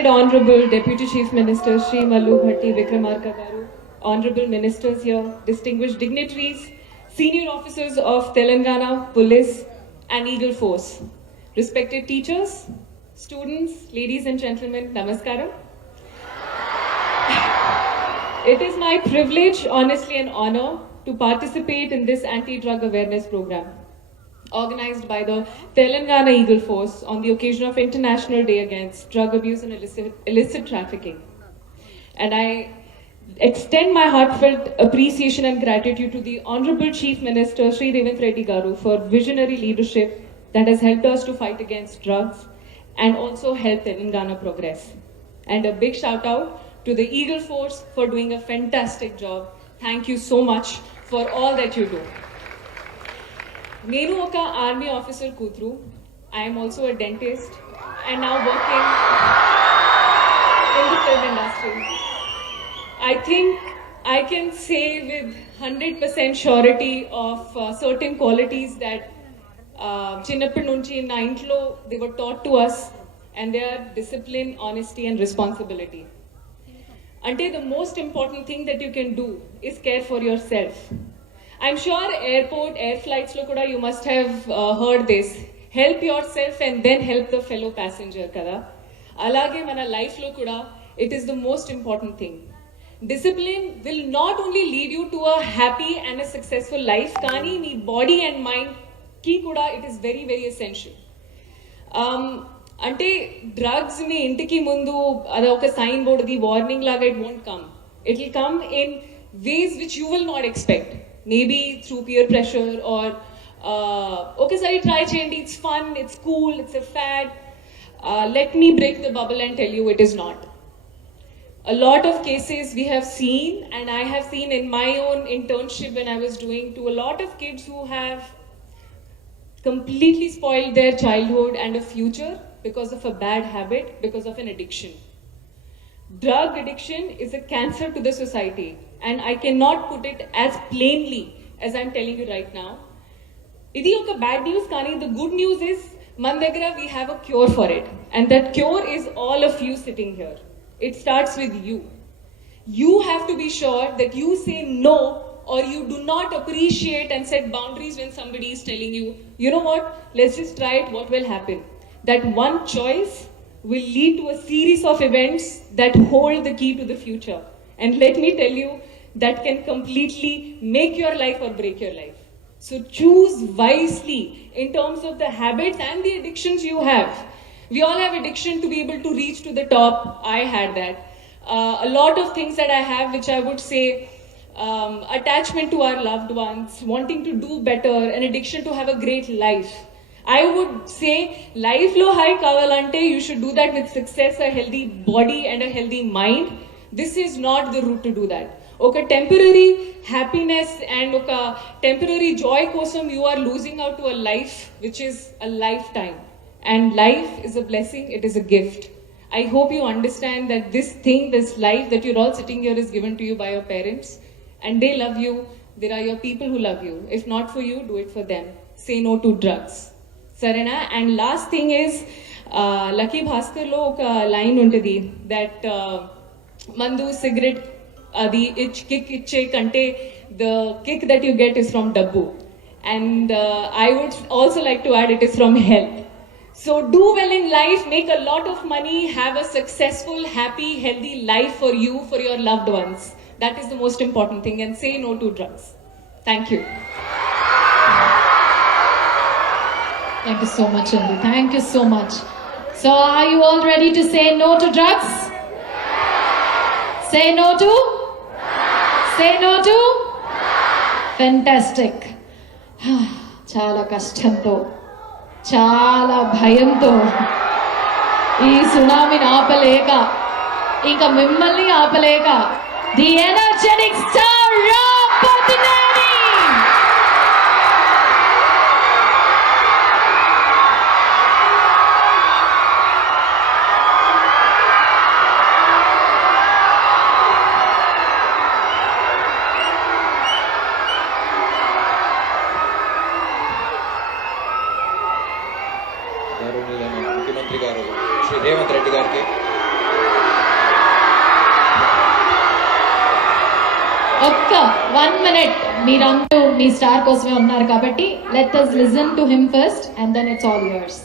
Respected Honorable Deputy Chief Minister Shri Mallu Bhatti Vikramarka Garu, Honorable Ministers here, distinguished dignitaries, senior officers of Telangana Police and Eagle Force, respected teachers, students, ladies and gentlemen, Namaskaram. It is my privilege, honestly, and honor to participate in this anti-drug awareness program organized by the Telangana Eagle Force on the occasion of International Day Against Drug Abuse and Illicit Trafficking. And I extend my heartfelt appreciation and gratitude to the Honorable Chief Minister Shri Revanth Reddy Garu for visionary leadership that has helped us to fight against drugs and also help Telangana progress. And a big shout out to the Eagle Force for doing a fantastic job. Thank you so much for all that you do. Nenu oka army officer kutru. I am also a dentist and now working in the film industry. I think I can say with 100% surety of certain qualities that chinnappu nunchi na intlo they were taught to us, and they are discipline, honesty and responsibility. Ante the most important thing that you can do is care for yourself. I'm sure airport, air flights lo kuda you must have heard this. Help yourself and then help the fellow passenger kada. Alage mana life lo kuda it is the most important thing. Discipline will not only lead you to a happy and a successful life, kani nee body and mind ki kuda it is very very essential. Ante drugs ni intiki mundu ada oka sign board di warning laga it won't come. It will come in ways which you will not expect. Maybe through peer pressure or okay sorry try cheyandi, it's fun, it's cool, it's a fad. Let me break the bubble and tell you it is not. A lot of cases we have seen, and I have seen in my own internship when I was doing, to a lot of kids who have completely spoiled their childhood and a future because of a bad habit, because of an addiction. Drug addiction is a cancer to the society, and I cannot put it as plainly as I'm telling you right now. Idi oka bad news, kani the good news is man daggara we have a cure for it, and that cure is all of you sitting here. It starts with you. You have to be sure that you say no, or you do not appreciate and set boundaries when somebody is telling you, you know what, let's just try it, what will happen? That one choice will lead to a series of events that hold the key to the future. And let me tell you, that can completely make your life or break your life. So choose wisely in terms of the habits and the addictions you have. We all have addiction to be able to reach to the top. I had that. A lot of things that I have, which I would say, attachment to our loved ones, wanting to do better, an addiction to have a great life. I would say life lo high kavalante, you should do that with success, a healthy body and a healthy mind. This is not the route to do that. Oka temporary happiness and oka temporary joy kosam you are losing out to a life which is a lifetime. And life is a blessing, it is a gift. I hope you understand that this thing, this life that you're all sitting here is given to you by your parents, and they love you. There are your people who love you. If not for you, do it for them. Say no to drugs. Sarena. And last thing is, Lucky Bhaskar lo oka line untadi that mandu, cigarette, the itch kick itche kante, the kick that you get is from dabbu. And I would also like to add it is from health. So do well in life, make a lot of money, have a successful, happy, healthy life for you, for your loved ones. That is the most important thing, and say no to drugs. Thank you. Thank you so much, Andu. Thank you so much. So are you all ready to say no to drugs? Say no to? Say no to? Fantastic. Chala kashtamto, chala bhayanto ee tsunami aapaleka, inka mimmalni aapaleka, the energetic star Ram Patnani. గౌరవనీయులైన ముఖ్యమంత్రి గారు శ్రీ రేవంత్ రెడ్డి గారికి ఒక్క 1 minute మీరందరూ మీ star కోసమే ఉన్నారు కాబట్టి let us listen to him first and then it's all yours.